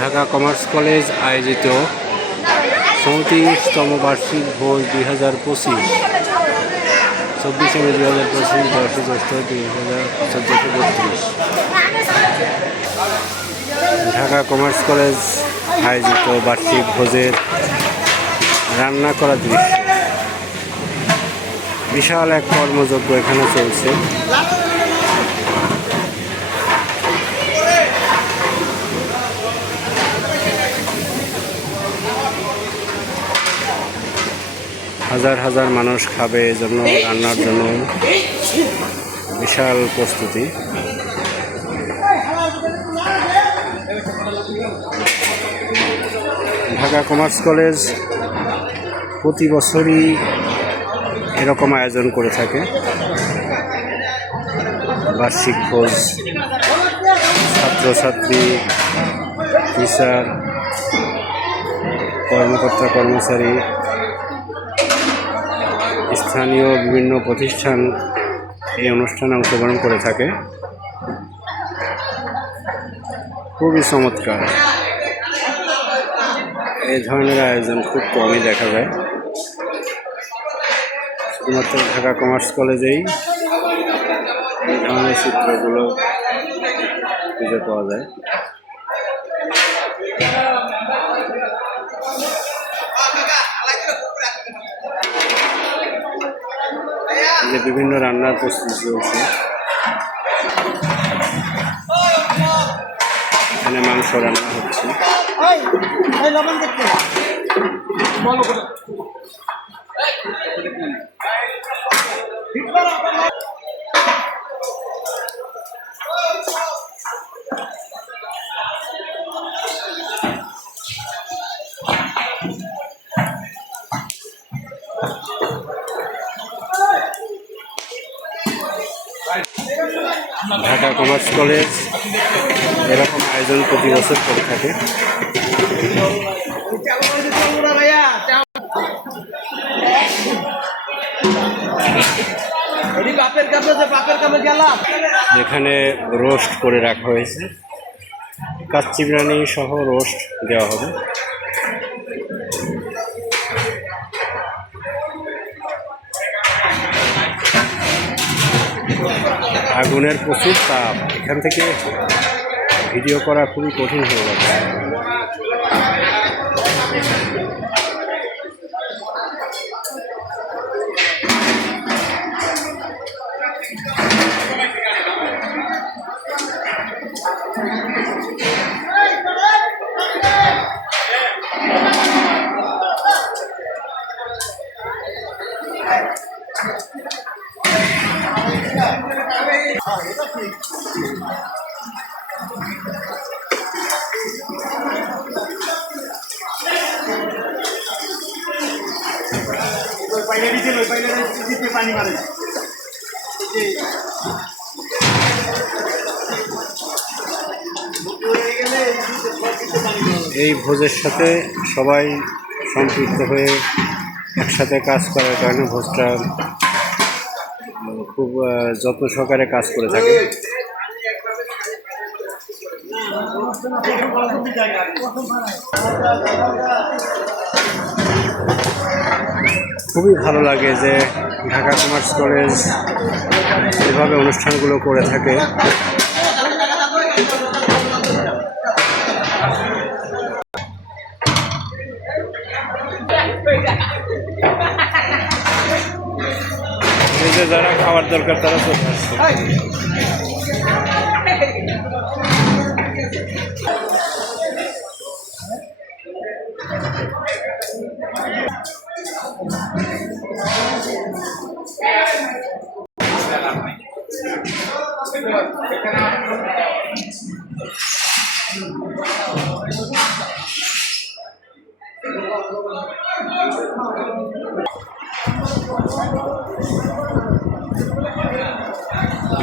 Dhaka commerce college আয়োজিত চৌত্রিশতম বার্ষিক ভোজ দুই হাজার পঁচিশ। চব্বিশে মে দুই হাজার পঁচিশ, দশই জ্যৈষ্ঠ দুই হাজার বত্রিশ ঢাকা কমার্স কলেজ আয়োজিত বার্ষিক ভোজের রান্না করা দৃশ্য। বিশাল এক কর্মযজ্ঞ এখানে চলছে। হাজার হাজার মানুষ খাবে জন্য, রান্নার জন্য। বিশাল প্রস্তুতি। ঢাকা কমার্স কলেজ প্রতি বছরই এরকম আয়োজন করে থাকে। বার্ষিক ভোজ, ছাত্রছাত্রী, টিচার, কর্মকর্তা, কর্মচারী স্থানীয় বিভিন্ন প্রতিষ্ঠান এই অনুষ্ঠানে অংশগ্রহণ করে থাকে। খুবই চমৎকার। এই ধরনের আয়োজন খুব কমই দেখা যায়। শুধুমাত্র ঢাকা কমার্স কলেজেই এই ধরনের চিত্রগুলো খুঁজে পাওয়া যায়। যে বিভিন্ন রান্নার প্রস্তুতি চলছে এখানে মাংস রান্না হচ্ছে ঢাকা কমার্স কলেজ এরকম আয়োজন প্রতি বছর করে থাকে। বাপের কাছে যে বাপের কাছে গেলাম এখানে রোস্ট করে রাখা হয়েছে। কাচ্চি বিরিয়ানি সহ রোস্ট দেওয়া হবে। আগুনের প্রচুর তাপ। এখান থেকে ভিডিও করা খুবই কঠিন হয়ে যাচ্ছে পানি মারে এই ভোজের সাথে সবাই সম্পৃক্ত হয়ে একসাথে কাজ করার কারণে ভোজটা খুব যত্ন সহকারে কাজ করে থাকে। খুবই ভালো লাগে যে ঢাকা কমার্স কলেজ এভাবে অনুষ্ঠানগুলো করে থাকে। এই যারা খাওয়ার দরকার তারা চলে আসছে।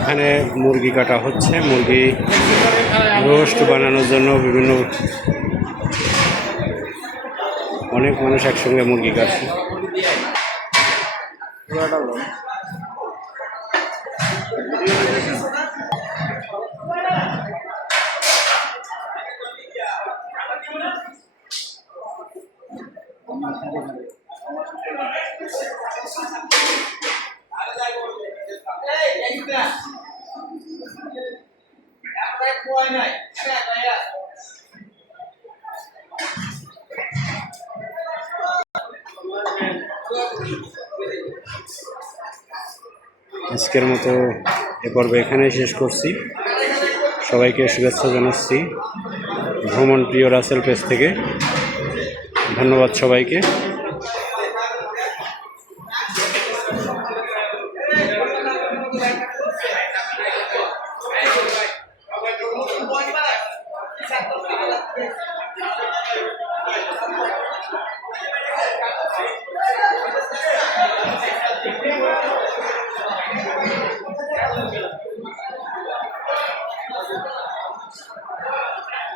এখানে মুরগি কাটা হচ্ছে মুরগি রোস্ট বানানোর জন্য বিভিন্ন অনেক মানুষ একসঙ্গে মুরগি কাটছে Yeah. আজকের মতো এ পর্ব এখানেই শেষ করছি। সবাইকে শুভেচ্ছা জানাচ্ছি। ভ্রমণ প্রিয় রাসেল পেজ থেকে। ধন্যবাদ সবাইকে।